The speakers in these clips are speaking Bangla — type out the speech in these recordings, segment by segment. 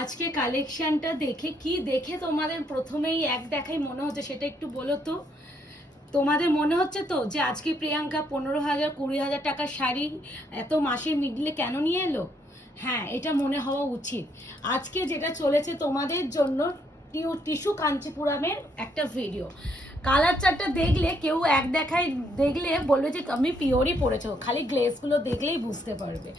আজকে কালেকশনটা দেখে কি দেখে তোমাদের প্রথমেই এক দেখাই মনে হচ্ছে সেটা একটু বলো তো। তোমাদের মনে হচ্ছে তো যে আজকে প্রিয়াঙ্কা 15,000 20,000 টাকার শাড়ি এত মাসের মিডলে কেন নিয়ে এলো? হ্যাঁ, এটা মনে হওয়া উচিত। আজকে যেটা চলেছে তোমাদের জন্য টিস্যু কাঞ্চিপুরামের একটা ভিডিও। কালার চারটা দেখলে কেউ এক দেখায় দেখলে বলবে যে আমি পিওরই পরেছো, খালি গ্লেসগুলো দেখলেই বুঝতে পারবে।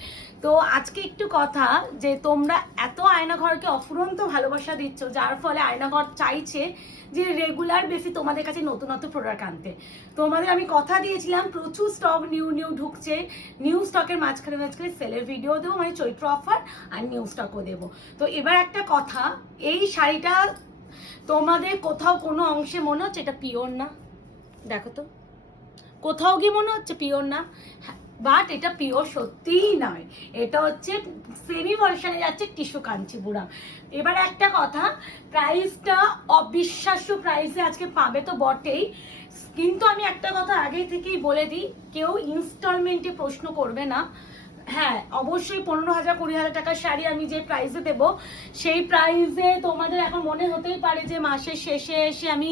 তো আজকে একটু কথা যে তোমরা এত আয়নাঘরকে অফুরন্ত ভালোবাসা দিচ্ছ, যার ফলে আয়নাঘর চাইছে যে রেগুলার বেশি তোমাদের কাছে নতুন নতুন প্রোডাক্ট আনতে। তোমাদের আমি কথা দিয়েছিলাম প্রচুর স্টক নিউ ঢুকছে, নিউ স্টকের মাঝখানে সেলের ভিডিও দেবো, মানে চৈত্র অফার আর নিউ স্টকও দেবো। তো এবার একটা কথা, এই শাড়িটা তোমাদের কোথাও কোনো অংশে মনে হচ্ছে এটা পিওর না? দেখো তো, কোথাও গিয়ে মনে হচ্ছে পিওর না, বাট এটা পিওর সত্যিই নয়। এটা হচ্ছে সেমি ভার্সনে যাচ্ছে টিস্যু কাঞ্চিপুরাম। এবার একটা কথা, প্রাইসটা অবিশ্বাস্য প্রাইসে আজকে পাবে তো বটেই, কিন্তু আমি একটা কথা আগে থেকেই বলে দিই, কেউ ইনস্টলমেন্টে প্রশ্ন করবে না। হ্যাঁ, অবশ্যই 15,000 20,000 টাকার শাড়ি আমি যে প্রাইসে দেবো, সেই প্রাইসে তোমাদের এখন মনে হতেই পারে যে মাসের শেষে এসে আমি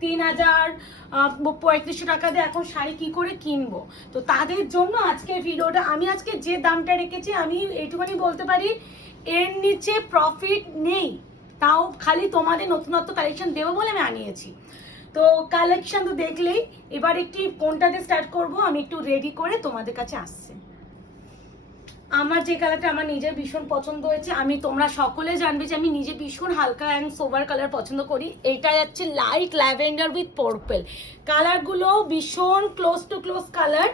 3,000 3500 টাকা দিয়ে এখন শাড়ি কি করে কিনবো। তো তাদের জন্য আজকে ভিডিওটা, আমি আজকে যে দামটা রেখেছি আমি এইটুখানি বলতে পারি, এর নিচে প্রফিট নেই। তাও খালি তোমাদের নতুনত্ব কালেকশন দেবো বলে আমি আনিয়েছি। তো কালেকশন তো দেখলেই, এবার একটি কোনটা দিয়ে স্টার্ট করবো, আমি একটু রেডি করে তোমাদের কাছে আসছি। আমার যে কালারটা আমার নিজের ভীষণ পছন্দ হয়েছে, আমি তোমরা সকলে জানবে যে আমি নিজে ভীষণ হালকা অ্যান্ড সোবার কালার পছন্দ করি। এইটা যাচ্ছে লাইট ল্যাভেন্ডার উইথ পার্পল। কালারগুলো ভীষণ ক্লোজ টু ক্লোজ কালার।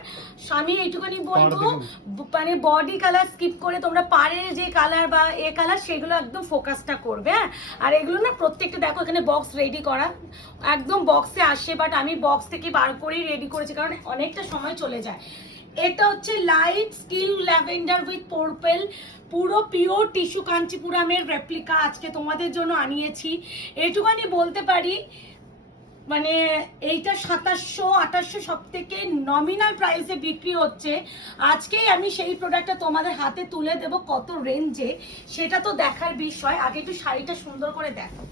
আমি এইটুখানি বলবো, মানে বডি কালার স্কিপ করে তোমরা পারে যে কালার বা এ কালার সেগুলো একদম ফোকাসটা করবে। হ্যাঁ, আর এগুলো না প্রত্যেকটা দেখো এখানে বক্স রেডি করা, একদম বক্সে আসে, বাট আমি বক্স থেকে বার করেই রেডি করেছি কারণ অনেকটা সময় চলে যায়। এটা হচ্ছে light skill lavender with purple, পুরো পিওর টিস্যু কাঞ্চিপুরামের রেপ্লিকা আজকে তোমাদের জন্য আনিয়েছি। এইটুখানি বলতে পারি, মানে এইটা 2700 2800 সব থেকে নমিনাল প্রাইসে বিক্রি হচ্ছে। আজকেই আমি সেই প্রোডাক্টটা তোমাদের হাতে তুলে দেব কত রেঞ্জে, সেটা তো দেখার বিষয়। আগে একটু শাড়িটা সুন্দর করে দেখো।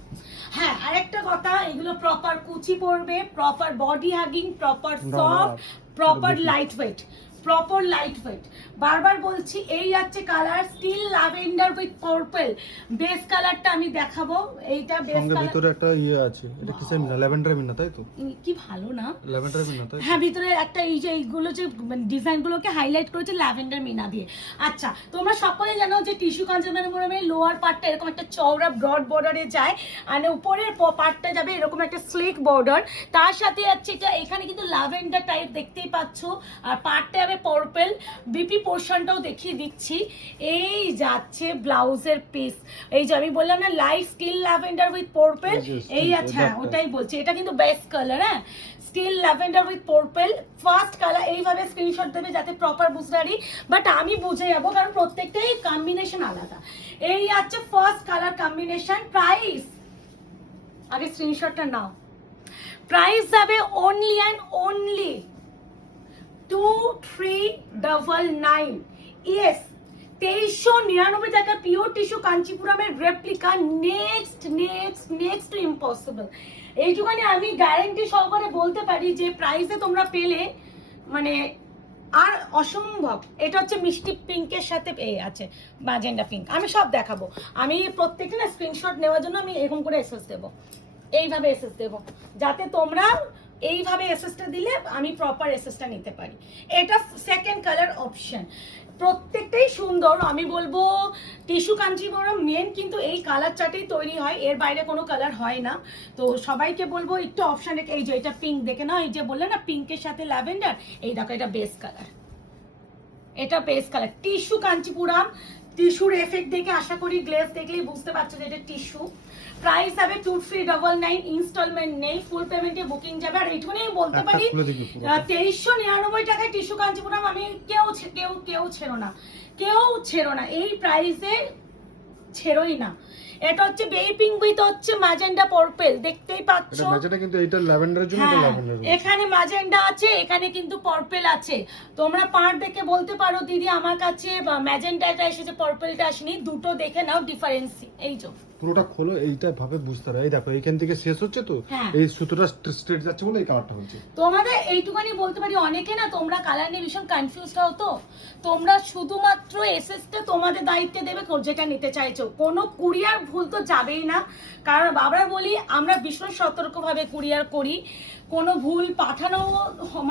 হ্যাঁ, আরেকটা কথা, এগুলো প্রপার কুচি পড়বে, proper body hugging, proper soft, proper light weight, proper light weight. বারবার বলছি, এই যাচ্ছে colour still lavender with purple. Base কালারটা আমি দেখাবো, এইটা বেস কালার। ভিতরে একটা ইয়ে আছে, এটা কি সেম ল্যাভেন্ডার মিনা, তাই তো? কি ভালো না ল্যাভেন্ডার মিনা, তাই? হ্যাঁ, ভিতরে একটা এই যে এইগুলো যে ডিজাইনগুলোকে হাইলাইট করেছে ল্যাভেন্ডার মিনা দিয়ে। আচ্ছা, তোমরা সকলে জানো যে টিস্যু কাঞ্চিপুরামের লোয়ার পার্টটা এরকম একটা চওড়া ব্রড বর্ডারে যায়, আর উপরের পার্টটা যাবে এরকম একটা স্লিক বর্ডার। তার সাথে যাচ্ছে এটা, এখানে কিন্তু ল্যাভেন্ডার টাইপ দেখতেই পাচ্ছ, আর পার্টটা যাবে পার্পল। বিপি পোর্শনটাও দেখিয়ে দিচ্ছি। এই যাচ্ছে ব্লাউজের পিস, এই যে আমি বললাম না light skill lavender with purple, এই আছে। হ্যাঁ, ওটাই বলছি, এটা কিন্তু বেস্ট কালার। হ্যাঁ, still lavender with purple, first colour. এইভাবে স্ক্রিনশট দেবে যাতে প্রপার বুঝতে পারি, বাট আমি বুঝে যাবো কারণ প্রত্যেকটাই কম্বিনেশন আলাদা। এই আছে ফার্স্ট কালার কম্বিনেশন। প্রাইস আগে স্ক্রিনশটটা নাও। প্রাইস যাবে অনলি অ্যান্ড অনলি 2399। ইয়েস, 2399 টাকা পিওর টিস্যু কাঞ্চিপুরামের রেপ্লিকা। Next to impossible. এইটুখানি আমি গ্যারেন্টি সহকারে বলতে পারি যে প্রাইসে তোমরা পেলে মানে আর অসম্ভব। এটা হচ্ছে মিষ্টি পিঙ্কের সাথে আছে ম্যাজেন্ডা পিঙ্ক। আমি সব দেখাবো, আমি প্রত্যেকটা না স্ক্রিনশট নেওয়ার জন্য আমি এরকম করে এসএস দেবো, এইভাবে এসএস দেবো, যাতে তোমরা এইভাবে এসএসটা দিলে আমি প্রপার এসএসটা নিতে পারি। এটা সেকেন্ড কালার অপশন, প্রত্যেকটাই সুন্দর। আমি বলবো টিস্যু কাঞ্চিপুরম মেন কিন্তু এই কালার চার্টেই তৈরি হয়, এর বাইরে কোনো কালার হয় না। তো সবাইকে বলবো একটু অপশন রেখে, এই যে এটা পিঙ্ক দেখে নাও, এই যে বললে না পিঙ্কের সাথে ল্যাভেন্ডার, এই দেখো এটা বেস কালার, এটা বেস কালার টিস্যু কাঞ্চিপুরাম। টিস্যুর এফেক্ট দেখে আশা করি গ্লেজ দেখলেই বুঝতে পারছো যে এটা টিস্যু। প্রাইস হবে 2399, ইনস্টলমেন্ট নেই, ফুল পেমেন্টে বুকিং যাবে। আর এইটুকুনি বলতে পারি 2399 টাকায় টিস্যু কাঞ্চিপুরাম আমি কেউ ছেড়ো না, কেউ ছেড়ো না। এই প্রাইসে ছেড়োই না। এটা হচ্ছে বেবি পিঙ্ক উইথ হচ্ছে ম্যাজেন্ডা পার্পল, দেখতেই পাচ্ছ। এটা ম্যাজেন্টা, কিন্তু এটা ল্যাভেন্ডারের জন্য এটা হ্যাঁ, ল্যাভেন্ডার। এখানে ম্যাজেন্ডা আছে, এখানে কিন্তু পার্পল আছে। তোমরা পার দেখে বলতে পারো দিদি আমার কাছে ম্যাজেন্ডাটা এসেছে পার্পলটা আসেনি, দুটো দেখে নাও ডিফারেন্স। এই যে পুরোটা খোলো, এইটা ভাবে বুঝতে পারো। এই দেখো এইখান থেকে শেষ হচ্ছে তো, হ্যাঁ। এই সুতোটা স্ট্রেট যাচ্ছে বলে এই কালারটা হচ্ছে। তোমাদের এইটুখানি বলতে পারি, অনেকে না তোমরা কালার নিয়ে ভীষণ কনফিউজ হও, তো তোমরা শুধুমাত্র এসএসটা তোমাদের দায়িত্বে দেবে যেটা নিতে চাইছো। কোনো কুরিয়ার ভুল তো যাবেই না, কারণ বাবার বলি আমরা ভীষণ সতর্কভাবে কুরিয়ার করি। কোনো ভুল পাঠানো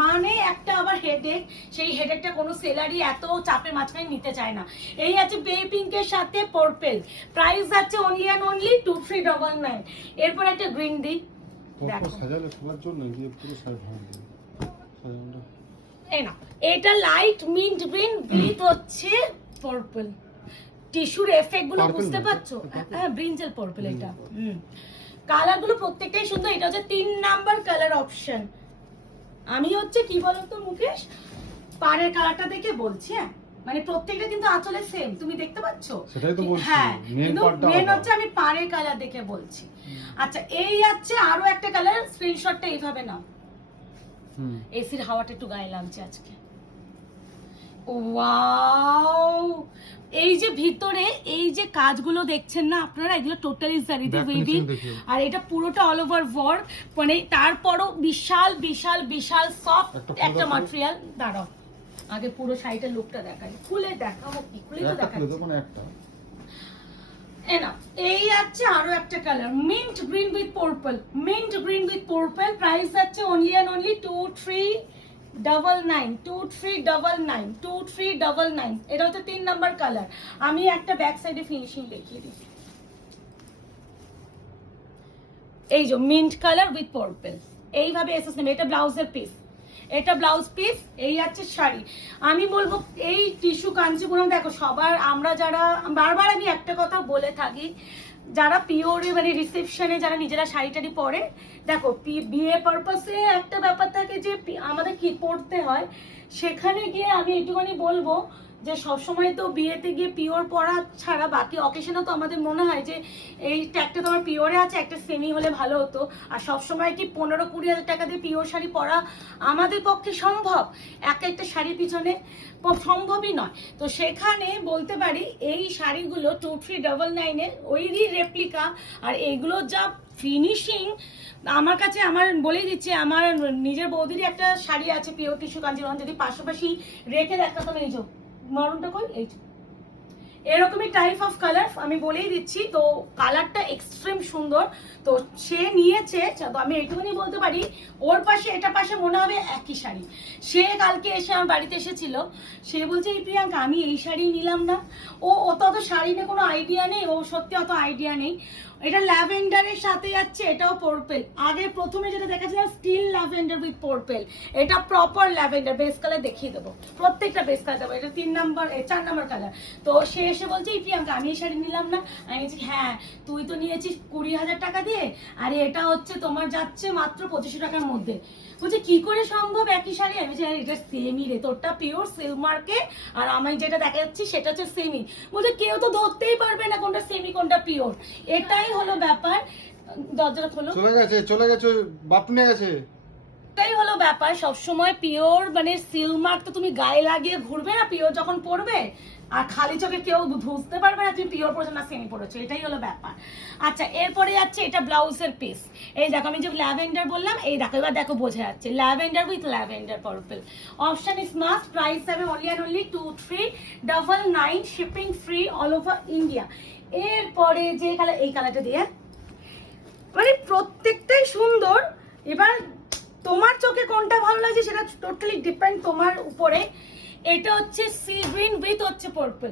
মানে একটা আবার হেডেক, সেই হেডেকটা কোনো সেলারই এত চাপের মাঝখানে নিতে চায় না। এই আছে বেবি পিঙ্কের সাথে পার্পল, প্রাইস আছে অনলি অ্যান্ড অনলি 2399। এরপর একটা গ্রিন দিই, দেখো সাজালে সবার জন্য গিয়ে পুরো সাজানো। এই না, এটা লাইট মিন্ট গ্রিন উইথ হচ্ছে পার্পল। টিস্যুর এফেক্ট গুলো Purple বুঝতে না? পারছো? হ্যাঁ, ব্রিঞ্জেল পার্পল এটা। কালার গুলো প্রত্যেকটাই সুন্দর। এটা হচ্ছে 3 নাম্বার কালার অপশন। আমি হচ্ছে কি বলতো মুকেশ, পাড়ের কালারটা দেখে বলছি, হ্যাঁ মানে প্রত্যেকটা কিন্তু আঁচলে সেম, তুমি দেখতে পাচ্ছো? সেটাই তো বলছি, হ্যাঁ, মেন কিন্তু পার্টটা মেন আলাদা। হচ্ছে আমি পাড়ের কালার দেখে বলছি। আচ্ছা, এই আছে আরো একটা কালার, স্ক্রিনশটটা এইভাবে নাও। এসির হাওয়াটা একটু গায়ে লাগছে আজকে। ওয়াও, এই যে ভিতরে এই যে কাজগুলো দেখছেন না আপনারা, এগুলো টোটালি জারিতে উইভিং, আর এটা পুরোটা অল ওভার ওয়ার্ক। মানে তারপরও বিশাল বিশাল বিশাল সফট একটা ম্যাটেরিয়াল। দাঁড়াও, আগে পুরো শাড়িটার লুকটা দেখাই, খুলে দেখাবো কি, খুলে তো দেখাচ্ছি। মানে একটা এনা এই আছে আরো একটা colour, mint green with purple. Mint green with purple, price আছে অনলি এন্ড অনলি 2399। এটা হচ্ছে 3 নাম্বার কালার। আমি একটা ব্যাক সাইডে ফিনিশিং দেখিয়ে দিই। এই যে মিন্ট কালার উইথ পার্পল, এইভাবে এসেস নেবে। এটা ব্লাউজের পিস, এটা ব্লাউজ পিস, এই আছে শাড়ি। আমি বলবো এই টিস্যু কাঞ্চিপুরম, দেখো সবার আমরা যারা, বারবার আমি একটা কথা বলে থাকি, যারা পিওরে মানে রিসেপশনে যারা নিজেরা শাড়ি টাড়ি পরে, দেখো বিয়ে পারপাসে একটা ব্যাপার থাকে যে আমাদের কি পড়তে হয়, সেখানে গিয়ে আমি একটুখানি বলবো যে সবসময় তো বিয়েতে গিয়ে পিওর পরা ছাড়া বাকি অকেশনে তো আমাদের মনে হয় যে এই একটা তোমার পিওরে আছে, একটা সেমি হলে ভালো হতো। আর সবসময় কি 15-20 হাজার টাকা দিয়ে পিওর শাড়ি পরা আমাদের পক্ষে সম্ভব? একটা শাড়ির পিছনে সম্ভবই নয়। তো সেখানে বলতে পারি এই শাড়িগুলো 2399-এর ওইরই রেপ্লিকা। আর এইগুলো যা ফিনিশিং, আমার কাছে, আমার বলেই দিচ্ছি, আমার নিজের বৌদিরই একটা শাড়ি আছে পিওর টিস্যু কাঞ্জিরম, যদি পাশাপাশি রেখে দেখাতাম, এই যে মারুনটা কই, এই যে এরকমই টাইপ অফ কালার, আমি বলেই দিচ্ছি। তো কালারটা এক্সট্রিম সুন্দর। তো সে নিয়েছে, তো আমি এইটুকুনি বলতে পারি, ওর পাশে এটা পাশে মনে হবে একই শাড়ি। সে কালকে এসে আমার বাড়িতে এসেছিল, সে বলছে এই প্রিয়াঙ্কা আমি এই শাড়ি নিলাম না। অত শাড়ি নিয়ে কোনো আইডিয়া নেই, ও সত্যি অত আইডিয়া নেই। এটা ল্যাভেন্ডারের সাথে যাচ্ছে, এটাও পার্পল। আগে প্রথমে যেটা দেখাচ্ছিলাম স্টিল ল্যাভেন্ডার উইথ পার্পল, এটা প্রপার ল্যাভেন্ডার। বেস কালার দেখিয়ে দেবো, প্রত্যেকটা বেস কালার দেবো। এটা 4 নাম্বার কালার। তো সে এসে বলছে এই প্রিয়াঙ্কা আমি এই শাড়ি নিলাম না। আমি বলছি হ্যাঁ, তুই তো নিয়েছিস 20,000 টাকা দিয়ে, আর এটা হচ্ছে তোমার যাচ্ছে মাত্র 2500 টাকার মধ্যে। বলছে কি করে সম্ভব একই শাড়ি? আমি বলছি এটা সেমি রে, তোরটা পিওর সিল্ক মার্কে, আর আমি যেটা দেখা যাচ্ছি সেটা হচ্ছে সেমি। বলছে কেউ তো ধরতেই পারবে না কোনটা সেমি কোনটা পিওর, এটাই হলো ব্যাপার। দরজাটা খোলো। চলে গেছে বাপু নিয়ে গেছে। এটাই হলো ব্যাপার, সবসময় পিওর মানে সিল্ক মার্ক তো তুমি গায়ে লাগিয়ে ঘুরবে না পিওর যখন পরবে, আর খালি চোখে কেউ বুঝতে পারবে না তুমি পিওর পরেছো না সেমি পরেছো, এটাই হলো ব্যাপার। আচ্ছা, এরপরে যাচ্ছে এটা ব্লাউজের পিস। এই দেখো আমি যে ল্যাভেন্ডার বললাম, এই দেখো এবার দেখো বোঝা যাচ্ছে lavender with lavender purple. Option is must, price হবে only and only 2399, shipping free all over India. এরপরে যে কালার, এই কালারটা দিয়ে মানে প্রত্যেকটাই সুন্দর। এবার তোমার চোখে কোনটা ভালো লাগছে সেটা টোটালি ডিপেন্ড তোমার উপরে। এটা হচ্ছে সি গ্রিন উইথ হচ্ছে পার্পল,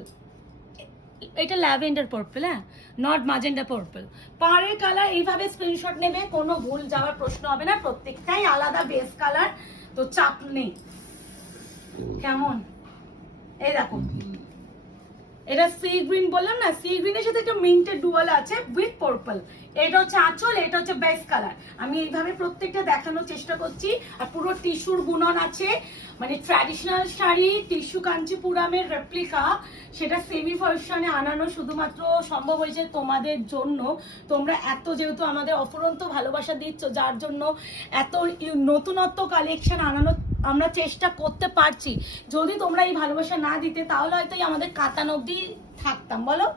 এটা ল্যাভেন্ডার পার্পল, হ্যাঁ নট ম্যাজেন্ডা পার্পল। পাড়ের কালার এইভাবে স্ক্রিনশট নেবে, কোনো ভুল যাওয়ার প্রশ্ন হবে না, প্রত্যেকটাই আলাদা বেস কালার, তো চাপ নেই। কেমন? এই দেখো এটা সি গ্রিন বললাম না, সি গ্রিনের সাথে একটা মিন্টের ডুয়াল আছে উইথ পার্পল। এটা হচ্ছে আঁচল, এটা হচ্ছে বেস কালার। আমি এইভাবে প্রত্যেকটা দেখানোর চেষ্টা করছি। আর পুরো টিস্যুর বুনন আছে, মানে ট্র্যাডিশনাল শাড়ি টিস্যু কাঞ্চিপুরামের রেপ্লিকা, সেটা সেমি ভার্সনে আনানো শুধুমাত্র সম্ভব হয়েছে তোমাদের জন্য। তোমরা এত যেহেতু আমাদের অফুরন্ত ভালোবাসা দিচ্ছ, যার জন্য এত নতুনত্ব কালেকশন আনানো আমরা চেষ্টা করতে পারছি। যদি তোমরা এই ভালোবাসা না দিতে তাহলে হয়তো আমাদের কাতান অবধি থাকতাম, বলো।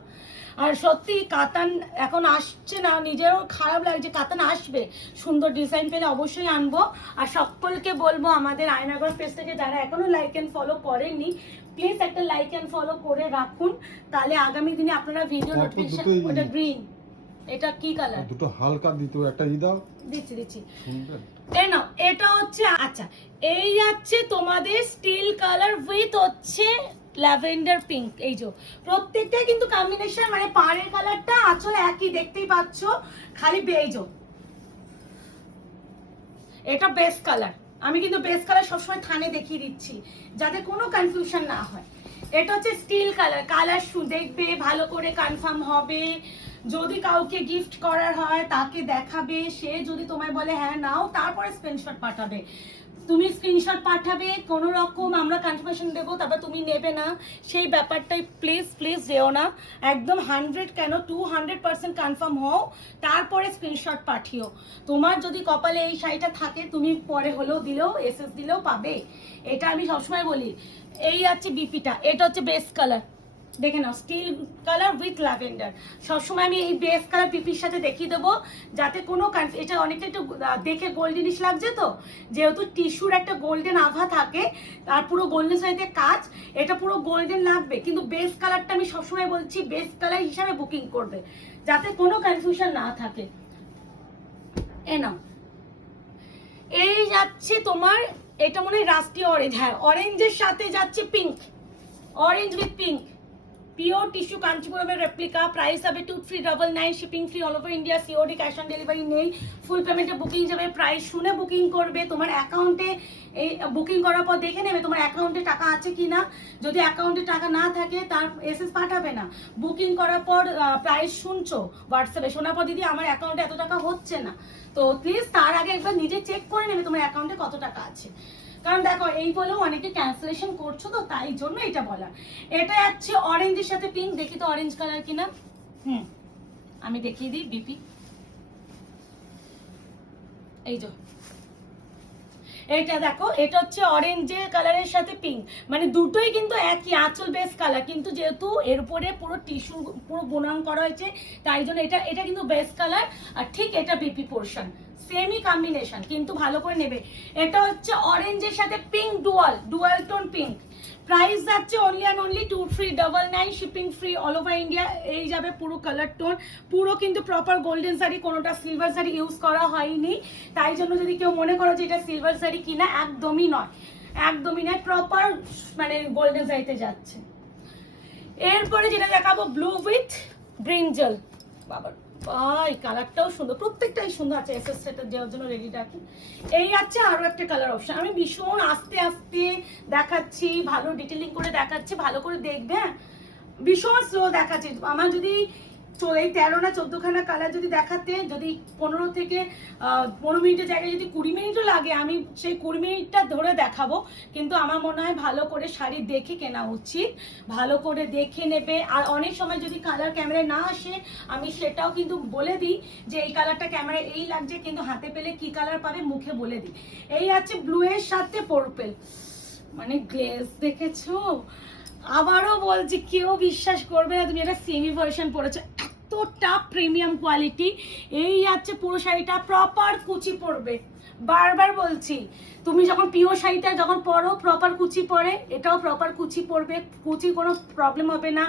আর সত্যি কাতান এখন আসছে না, নিজেরও খারাপ লাগছে। কাতান আসবে, সুন্দর ডিজাইন পেলে অবশ্যই আনবো। আর সকলকে বলবো আমাদের আয়নাগর পেজ থেকে যারা এখনো লাইক অ্যান্ড ফলো করেননি, প্লিজ একটা লাইক অ্যান্ড ফলো করে রাখুন, তাহলে আগামী দিনে আপনারা ভিডিও নোটিফিকেশন। ওটা গ্রিন, এটা কি কালার? দুটো হালকা দিতে একটা দাও। দিচ্ছি সুন্দর। না, এটা হচ্ছে আচ্ছা, এই যাচ্ছে তোমাদের স্টিল কালার উইথ হচ্ছে ল্যাভেন্ডার পিঙ্ক। এই যে প্রত্যেকটাই কিন্তু কম্বিনেশন, মানে পাড়ের কালারটা আঁচল একই দেখতেই পাচ্ছ, খালি বেজো। এটা বেস কালার, আমি কিন্তু বেস কালার সবসময় থানে দেখিয়ে দিচ্ছি যাতে কোনো কনফিউশন না হয়। এটা হচ্ছে স্টিল কালার, কালার দেখবে ভালো করে কনফার্ম হবে। যদি কাউকে গিফট করার হয় তাকে দেখাবে, সে যদি তোমায় বলে হ্যাঁ নাও, তারপরে স্ক্রিনশট পাঠাবে। তুমি স্ক্রিনশট পাঠাবে, কোনো রকম আমরা কনফার্মেশন দেবো, তারপর তুমি নেবে না, সেই ব্যাপারটাই প্লিজ প্লিজ যেও না। একদম 100 কেন 200% কনফার্ম হও, তারপরে স্ক্রিনশট পাঠিও। তোমার যদি কপালে এই শাড়িটা থাকে, তুমি পরে হলেও দিলেও এসএস দিলেও পাবে, এটা আমি সবসময় বলি। এই আছে বিপিটা, এটা হচ্ছে বেস কালার, দেখে নাও স্টিল কালার উইথ ল্যাভেন্ডার। সবসময় আমি এই বেস কালার পিপির সাথে দেখিয়ে দেবো, যাতে কোনো এটা অনেকটা একটু দেখে গোল্ডেনিশ লাগছে, তো যেহেতু টিস্যুর একটা গোল্ডেন আভা থাকে, আর পুরো গোল্ডেন সাইডে কাজ, এটা পুরো গোল্ডেন লাগবে। কিন্তু বেস কালারটা আমি সবসময় বলছি বেস কালার হিসাবে বুকিং করবে, যাতে কোনো কনফিউশন না থাকে। এ নাও, এই যাচ্ছে তোমার, এটা মনে হয় রাস্টি অরেঞ্জ, হ্যাঁ অরেঞ্জের সাথে যাচ্ছে pink, orange with pink, pure tissue কাঞ্চিপুরমের রেপ্লিকা। প্রাইস হবে 2399, shipping free all over India, COD cash on delivery নেই। ফুল পেমেন্টে বুকিং যাবে, প্রাইস শুনে বুকিং করবে। তোমার অ্যাকাউন্টে এই বুকিং করার পর দেখে নেবে তোমার অ্যাকাউন্টে টাকা আছে কি না। যদি অ্যাকাউন্টে টাকা না থাকে তার এসএস পাঠাবে না। বুকিং করার পর প্রাইস শুনছো হোয়াটসঅ্যাপে, শোনার পর দিদি আমার অ্যাকাউন্টে এত টাকা হচ্ছে না, তো প্লিজ তার আগে একবার নিজে চেক করে নেবে তোমার অ্যাকাউন্টে কত টাকা আছে। কারণ দেখো এই বলেও অনেকে ক্যান্সেলেশন করছো, তো তাই জন্য এটা বলা। এটা যাচ্ছে অরেঞ্জের সাথে পিঙ্ক, দেখি তো অরেঞ্জ কালার কিনা। আমি দেখিয়ে দিই বিপি, এই যে এটা দেখো, এটা হচ্ছে অরেঞ্জের কালারের সাথে পিঙ্ক, মানে দুটোই কিন্তু একই আঁচল বেস কালার, কিন্তু যেহেতু এর উপরে পুরো টিস্যু পুরো বুনান করা হয়েছে, তাই জন্য এটা কিন্তু বেস কালার। আর ঠিক এটা বিপি পোর্শন, সেমি কম্বিনেশন, কিন্তু ভালো করে নেবে। এটা হচ্ছে অরেঞ্জের সাথে pink, dual tone pink. Price যাচ্ছে only and only 2399, shipping free all over India. এই যাবে পুরো কালার টোন, পুরো কিন্তু প্রপার গোল্ডেন শাড়ি, কোনোটা সিলভার শাড়ি ইউজ করা হয়নি। তাই জন্য যদি কেউ মনে করো যে এটা সিলভার শাড়ি কিনা, একদমই নয়, একদমই নয়, প্রপার মানে গোল্ডেন শাড়িতে যাচ্ছে। এরপরে যেটা দেখাবো ব্লু উইথ ব্রিঞ্জল, বাবার এই কালারটাও সুন্দর, প্রত্যেকটাই সুন্দর আছে। এসএস সেটা দেওয়ার জন্য রেডি রাখি। এই আছে আরো একটা কালার অপশন, আমি ভীষণ আস্তে আস্তে দেখাচ্ছি, ভালো ডিটেলিং করে দেখাচ্ছি, ভালো করে দেখবে। ভীষণ স্লো দেখাচ্ছি। আমার যদি এই 13 না 14খানা কালার যদি দেখাতে, যদি 15 থেকে 15 মিনিটের জায়গায় যদি 20 মিনিটও লাগে, আমি সেই 20 মিনিটটা ধরে দেখাবো। কিন্তু আমার মনে হয় ভালো করে শাড়ি দেখে কেনা উচিত, ভালো করে দেখে নেবে। আর অনেক সময় যদি কালার ক্যামেরায় না আসে, আমি সেটাও কিন্তু বলে দিই যে এই কালারটা ক্যামেরায় এই লাগছে, কিন্তু হাতে পেলে কি কালার পাবে মুখে বলে দিই। এই আছে ব্লু এর সাথে পার্পল, মানে গ্লেজ দেখেছো। আবারও বলছি, কেউ বিশ্বাস করবে না তুমি এটা সেমি ভার্সন পরেছো, এতটা প্রিমিয়াম কোয়ালিটি। এই আছে পুরো শাড়িটা, প্রপার কুচি পড়বে। বারবার বলছি, তুমি যখন পিওর শাড়িটা যখন পরো প্রপার কুচি পরে, এটাও প্রপার কুচি পড়বে, কুচি কোনো প্রবলেম হবে না,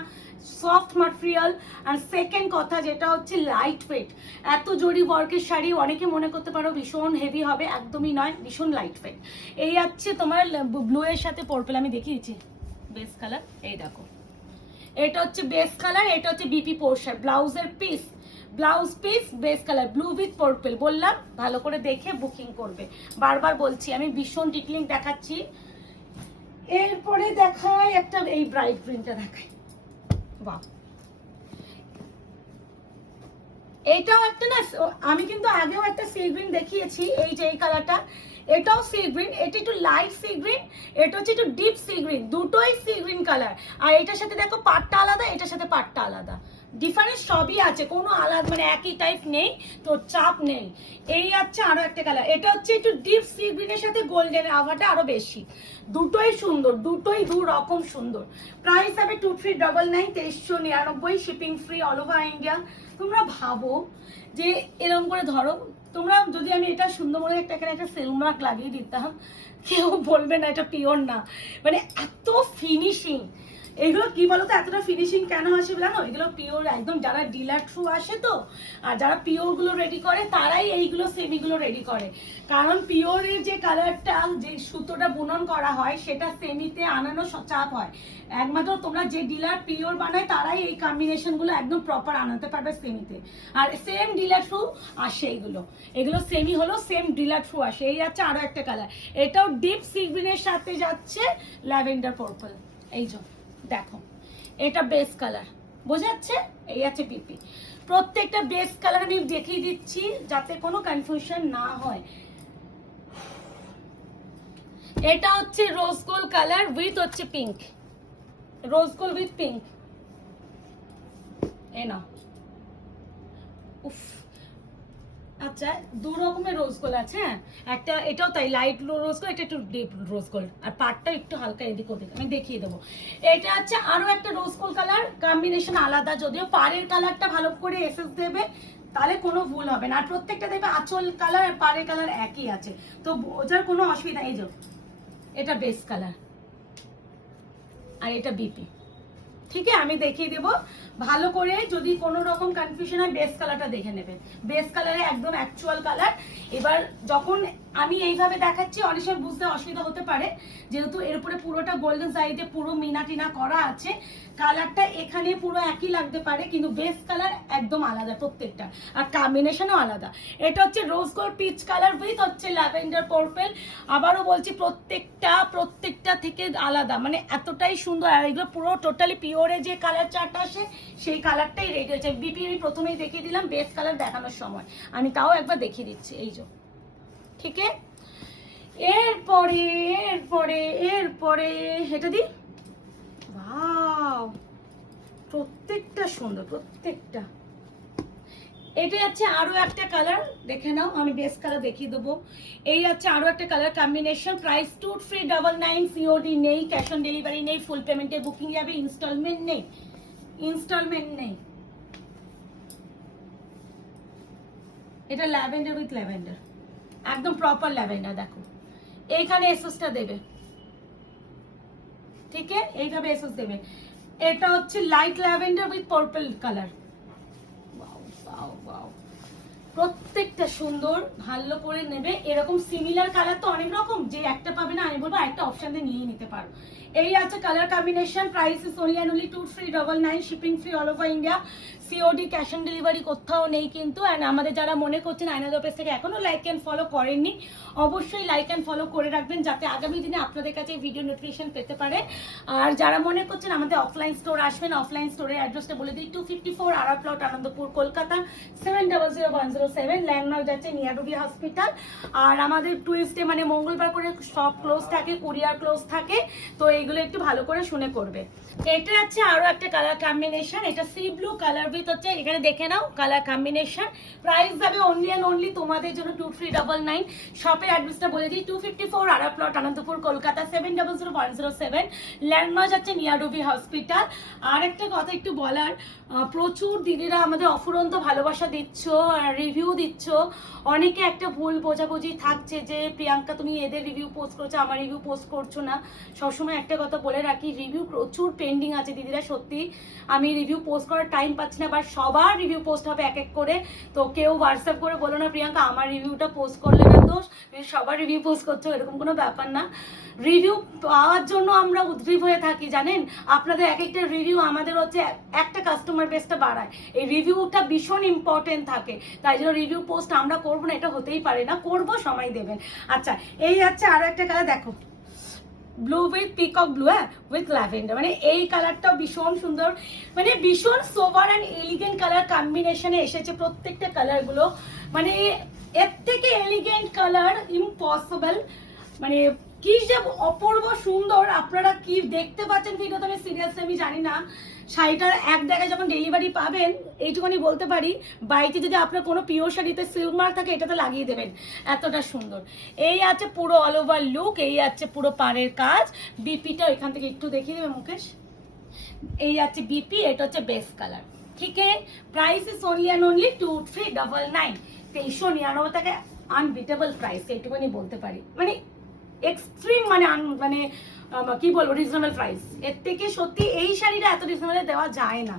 সফট ম্যাটেরিয়াল। আর সেকেন্ড কথা যেটা হচ্ছে লাইট ওয়েট। এত জরি ওয়ার্কের শাড়ি অনেকে মনে করতে পারো ভীষণ হেভি হবে, একদমই নয়, ভীষণ লাইট ওয়েট। এই আছে তোমার ব্লু এর সাথে পার্পল, আমি দেখিয়েছি বেস কালার, এই দেখো এটা হচ্ছে বেস কালার, এটা হচ্ছে বিপি পোর্শন। ব্লাউজের piece, blouse piece base colour blue with purple. বললাম ভালো করে দেখে বুকিং করবে, বারবার বলছি, আমি ভীষণ ডিটেইলিং দেখাচ্ছি। এরপরে দেখাই একটা, এই ব্রাইট গ্রিনটা দেখাই, বাহ, এইটাও একটা না, আমি কিন্তু আগেও একটা সি গ্রিন দেখিয়েছি, এই যে এই কালারটা, এটাও সি গ্রিন, এটা একটু লাইট সি গ্রিন, এটা হচ্ছে একটু ডিপ সি গ্রিন, দুটোই সি গ্রিন কালার। আর এটার সাথে দেখো পাটটা আলাদা, এটার সাথে পাটটা আলাদা, ডিফারেন্স সবই আছে, কোনো আলাদা মানে একই টাইপ নেই, তো চাপ নেই। এই আছে আরো একটা কালার, এটা হচ্ছে একটু ডিপ সি গ্রিনের সাথে গোল্ডেন আভাটা আরো বেশি, দুটোই সুন্দর, দুটোই দু রকম সুন্দর। প্রাইস হবে 2399, 2399, shipping free all over India. তোমরা ভাবো যে এরকম করে ধরো, তোমরা যদি আমি এটা সুন্দর মনে একটা এখানে একটা সেল মার্ক লাগিয়ে দিতাম, কেউ বলবে না এটা পিওর না, মানে এত ফিনিশিং। এগুলো কি বলতো, এতটা ফিনিশিং কেন আসে জানো? এগুলো পিওর একদম, যারা ডিলার থ্রু আসে তো, আর যারা পিওর গুলো রেডি করে তারাই এইগুলো সেমিগুলো রেডি করে। কারণ পিওরের যে কালারটা, যে সুতোটা বুনন করা হয় সেটা সেমিতে আনানো চাপ হয়। একমাত্র তোমরা যে ডিলার পিওর বানায় তারাই এই কম্বিনেশন গুলো একদম প্রপার আনাতে পারবে সেমিতে। আর সেম ডিলার থ্রু আসে এগুলো, এগুলো সেমি হলো সেম ডিলার থ্রু আসে। এই যাচ্ছে আরো একটা কালার, এটাও ডিপ সি গ্রিনের সাথে যাচ্ছে ল্যাভেন্ডার পার্পল। এই যে দেখো, এটা বেস কালার, বোঝা যাচ্ছে? এই আছে পিপি, প্রত্যেকটা বেস কালার আমি দেখিয়ে দিচ্ছি যাতে কোনো কনফিউশন না হয়। এটা হচ্ছে রোজ গোল্ড কালার উইথ হচ্ছে pink, rose gold with pink. এ না, উফ, আচ্ছা দু রকমের রোজ গোল্ড আছে, হ্যাঁ একটা এটাও তাই লাইট রোজ গোল্ড, এটা একটু ডিপ রোজ গোল্ড, আর পাটটা একটু হালকা এদিক ওদিক, আমি দেখিয়ে দেবো। এটা আছে আরো একটা রোজ গোল্ড কালার, কম্বিনেশন আলাদা, যদিও পাড়ের কালারটা ভালো করে এসএস দেবে তাহলে কোনো ভুল হবে না। আর প্রত্যেকটা দেবে আঁচল কালার আর পাড়ের কালার একই আছে, তো বোঝার কোনো অসুবিধা। এই যে এটা বেস কালার আর এটা বিপি, ঠিক আছে? আমি দেখিয়ে দেবো ভালো করে, যদি কোনো রকম কনফিউশন হয় বেস কালারটা দেখে নেবেন, বেস কালারে একদম অ্যাকচুয়াল কালার। এবার যখন আমি এইভাবে দেখাচ্ছি অনেক সময় বুঝতে অসুবিধা হতে পারে, যেহেতু এর উপরে পুরোটা গোল্ডেন সাইডে পুরো মিনা টিনা করা আছে, কালারটা এখানে পুরো একই লাগতে পারে কিন্তু বেস কালার একদম আলাদা প্রত্যেকটা, আর কম্বিনেশনও আলাদা। এটা হচ্ছে rose gold peach colour with হচ্ছে ল্যাভেন্ডার পার্পল। আবারও বলছি প্রত্যেকটা থেকে আলাদা, মানে এতটাই সুন্দর। আর এগুলো পুরো টোটালি পিওরে যে কালার চার্ট আসে সেই কালারটাই রেডি হয়েছে। বিপি আমি প্রথমেই দেখিয়ে দিলাম বেস কালার দেখানোর সময়, আমি তাও একবার দেখিয়ে দিচ্ছি। এই যে, ঠিক আছে? এরপরে এরপরে এরপরে এটা দি, ওয়াও, প্রত্যেকটা সুন্দর, প্রত্যেকটা। এটা আছে আরো একটা কালার, দেখে নাও, আমি বেস কালার দেখিয়ে দেবো। এই আছে আরো একটা কালার কম্বিনেশন। প্রাইস 2399, সিওডি নেই, ক্যাশ অন ডেলিভারি নেই, ফুল পেমেন্টে বুকিং যাবে, ইনস্টলমেন্ট নেই, ইনস্টলমেন্ট নেই। এটা ল্যাভেন্ডার উইথ ল্যাভেন্ডার, একদম প্রপার ল্যাভেন্ডার। দেখো এইখানে এসএসটা দেবে, ঠিক আছে? এইভাবে এসএস দেবে। এটা হচ্ছে light lavender with purple colour, প্রত্যেকটা সুন্দর, ভালো করে নেবে। এরকম সিমিলার কালার তো অনেক রকম, যে একটা পাবে না আমি বলবো একটা অপশন দিয়ে নিয়ে নিতে পারো। এই আছে colour combination. Price is only 2399, shipping free all over India, COD cash on delivery কোথাও নেই কিন্তু। অ্যান্ড আমাদের যারা মনে করছেন আয়নাদা পেজ থেকে এখনো লাইক অ্যান্ড ফলো করেননি, অবশ্যই লাইক অ্যান্ড ফলো করে রাখবেন যাতে আগামী দিনে আপনাদের কাছে ভিডিও নোটিফিকেশন পেতে পারে। আর যারা মনে করছেন আমাদের অফলাইন স্টোর আসবেন, অফলাইন স্টোরের অ্যাড্রেসটা বলে দিই, 254 আরা প্লট, আনন্দপুর, কলকাতা 700107, ল্যান্ডমার্ক যাচ্ছে নিয়ারুবি হসপিটাল। আর আমাদের টুইসডে মানে মঙ্গলবার করে সব ক্লোজ থাকে, কুরিয়ার ক্লোজ থাকে, তো এইগুলো একটু ভালো করে শুনে করবে। এটা আছে আরো একটা কালার কম্বিনেশন, এটা সি ব্লু কালার উইথ হচ্ছে, এখানে দেখে নাও কালার কম্বিনেশন। প্রাইস যাবে অনলি অ্যান্ড অনলি তোমাদের জন্য 2399। শপের অ্যাড্রেসটা বলে দিই, 254 আরা প্লট, আনন্দপুর, কলকাতা 700107, ল্যান্ডমার্ক যাচ্ছে নিয়ারুবি হসপিটাল। আর একটা কথা একটু বলার, প্রচুর দিদিরা আমাদের অফুরন্ত ভালোবাসা দিচ্ছ, রিভিউ দিচ্ছ। অনেকে একটা ভুল বোঝাবুঝি থাকছে যে প্রিয়াঙ্কা তুমি এদের রিভিউ পোস্ট করছো, আমার রিভিউ পোস্ট করছো না। সবসময় একটা কথা বলে রাখি, রিভিউ প্রচুর পেন্ডিং আছে দিদিরা, সত্যি আমি রিভিউ পোস্ট করার টাইম পাচ্ছি না, বা সবার রিভিউ পোস্ট হবে এক এক করে। তো কেউ হোয়াটসঅ্যাপ করে বলো না প্রিয়াঙ্কা আমার রিভিউটা পোস্ট করলে না, তো সবার রিভিউ পোস্ট করছো, এরকম কোনো ব্যাপার না। রিভিউ পাওয়ার জন্য আমরা উদ্গ্রীব হয়ে থাকি জানেন, আপনাদের এক একটা রিভিউ আমাদের হচ্ছে একটা কাস্টমার বেসটা বাড়ায়। এই রিভিউটা ভীষণ ইম্পর্টেন্ট থাকে, তাই জন্য রিভিউ পোস্ট আমরা করবো না এটা হতেই পারে না, করবো, সময় দেবেন। আচ্ছা এই হচ্ছে আরো একটা কালার, দেখো ব্লু উইথ পিকক ব্লু, হ্যাঁ, উইথ ল্যাভেন্ডার, মানে এই কালারটাও ভীষণ সুন্দর, মানে ভীষণ সোভার অ্যান্ড এলিগেন্ট কালার কম্বিনেশনে এসেছে প্রত্যেকটা কালারগুলো, মানে এর থেকে এলিগেন্ট কালার ইম্পসিবল, মানে কি যে অপূর্ব সুন্দর। আপনারা কি দেখতে পাচ্ছেন ভিডিওতে আমি সিরিয়াসলি আমি জানি না। শাড়িটার এক জায়গায় যখন ডেলিভারি পাবেন, এইটুকুনি বলতে পারি, বাড়িতে যদি আপনার কোনো পিওর শাড়িতে সিল্ক মার্ক থাকে এটাতে লাগিয়ে দেবেন, এতটা সুন্দর। এই আছে পুরো অল ওভার লুক, এই আছে পুরো পাড়ের কাজ। বিপিটা এখান থেকে একটু দেখিয়ে দেবে মুকেশ। এই আছে বিপি, এটা হচ্ছে বেস কালার। ঠিক আছে, price is only and only 2399, 2399 টাকা, আনবিটেবল প্রাইস, এইটুকুনি বলতে পারি, মানে এক্সট্রিম, মানে মানে কি বলবো, রিজনেবল প্রাইস। এর থেকে সত্যি এই শাড়িটা এত রিজনেবলে দেওয়া যায় না।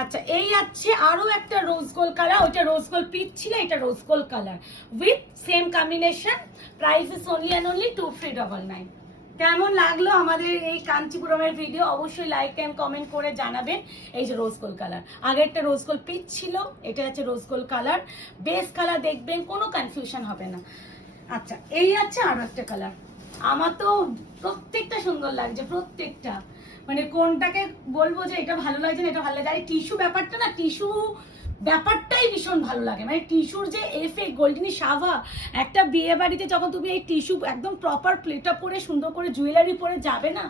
আচ্ছা, এই আছে আরো একটা রোজ গোল্ড কালার, ওইটা রোজ গোল্ড পিচ ছিল, এটা রোজ gold colour with same combination. Price is only and only 2399। কেমন লাগলো আমাদের এই কাঞ্চিপুরমের ভিডিও অবশ্যই লাইক এন্ড কমেন্ট করে জানাবেন। এই যে রোজ গোল্ড কালার, আগে একটা রোজ গোল্ড পিচ ছিল, এটা হচ্ছে rose gold colour, base colour, দেখবেন কোনো কনফিউশন হবে না। আচ্ছা, এই আছে আরো একটা কালার, আমার তো প্রত্যেকটা সুন্দর লাগছে, প্রত্যেকটা, মানে কোনটাকে বলবো যে এটা ভালো লাগছে না এটা ভালো লাগছে। আর টিস্যু ব্যাপারটা না, টিস্যু ব্যাপারটাই ভীষণ ভালো লাগে, মানে টিস্যুর যে এফেক্ট, গোল্ডেনি সাভা, একটা বিয়ে বাড়িতে যখন তুমি এই টিস্যু একদম প্রপার প্লেট আপ করে সুন্দর করে জুয়েলারি পরে যাবে না,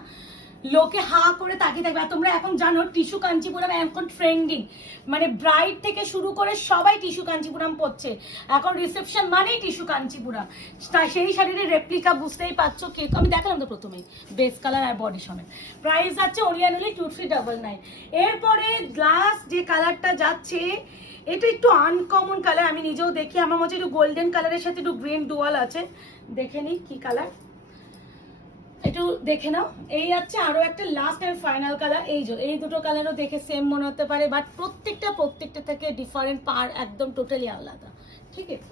লোকে হা করে তাকিয়ে থাকবে। আর তোমরা এখন জানো টিস্যু কাঞ্চিপুরম এখন ট্রেন্ডিং, মানে ব্রাইড থেকে শুরু করে সবাই টিস্যু কাঞ্চিপুরম পরছে এখন, রিসেপশন মানেই টিস্যু কাঞ্চিপুরম। সেই শাড়ির রেপ্লিকা বুঝতেই পারছো, কে আমি দেখালাম তো প্রথমেই, বেস কালার আর বডি সমেত। প্রাইস আছে অনলি অ্যান্ড অনলি 2399। এরপরে লাস্ট যে কালারটা যাচ্ছে, এটা একটু আনকমন কালার, আমি নিজেও দেখি, আমার মধ্যে একটু গোল্ডেন কালারের সাথে একটু গ্রিন ডুয়াল আছে, দেখে নিই কি কালার, একটু দেখে নাও। এই আছে আরো একটা লাস্ট এন্ড ফাইনাল কালার, এই যে এই দুটো কালারও দেখে সেম মনে হতে পারে, বাট প্রত্যেকটা থেকে ডিফারেন্ট, পার একদম টোটালি আলাদা। ঠিক আছে,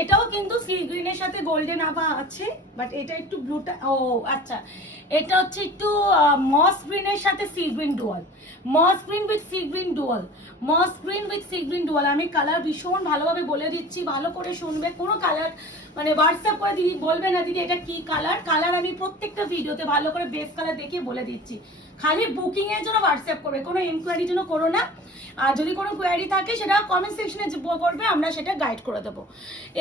এটাও কিন্তু সি গ্রিনের সাথে গোল্ডেন আভা আছে, বাট এটা একটু ব্লুটা, ও আচ্ছা, এটা হচ্ছে একটু মস গ্রিনের সাথে sea green dual, moss green with sea green dual, moss green with sea green dual. আমি কালার ভীষণ ভালোভাবে বলে দিচ্ছি, ভালো করে শুনবে, কোনো কালার মানে হোয়াটসঅ্যাপ করে দিদি বলবে না দিদি এটা কি কালার, কালার আমি প্রত্যেকটা ভিডিওতে ভালো করে বেস কালার দেখিয়ে বলে দিচ্ছি। খালি বুকিং এর জন্য হোয়াটসঅ্যাপ করবে, কোনো ইনকোয়ারির জন্য করো না। আর যদি কোনো কোয়ারি থাকে সেটা কমেন্ট সেকশনে করবে, আমরা সেটা গাইড করে দেবো।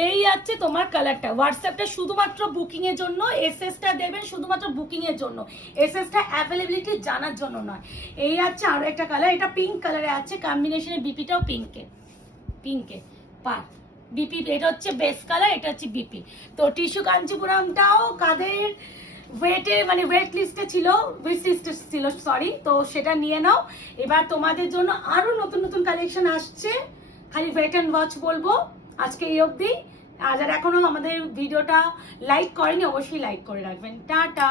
এই আছে তোমার কালারটা, হোয়াটসঅ্যাপটা শুধুমাত্র বুকিং এর জন্য, এসএসটা দেবেন শুধুমাত্র বুকিং এর জন্য, এসএসটা অ্যাভেলেবিলিটি জানার জন্য নয়। এই আছে আরো একটা কালার, এটা পিঙ্ক কালারে আছে, কম্বিনেশনে বিপিটাও পিঙ্কে পা বিপি, এটা হচ্ছে বেস কালার, এটা হচ্ছে বিপি। তো টিস্যু কাঞ্চিপুরমটাও কাদের ওয়েটে, মানে ওয়েট লিস্টে ছিল, উইশ লিস্টে ছিল সরি, তো সেটা নিয়ে নাও। এবার তোমাদের জন্য আরো নতুন নতুন কালেকশন আসছে, খালি ওয়েট অ্যান্ড ওয়াচ বলবো। আজকে এই অবধি, আর যারা এখনো আমাদের ভিডিওটা লাইক করেনি অবশ্যই লাইক করে রাখবেন। টাটা।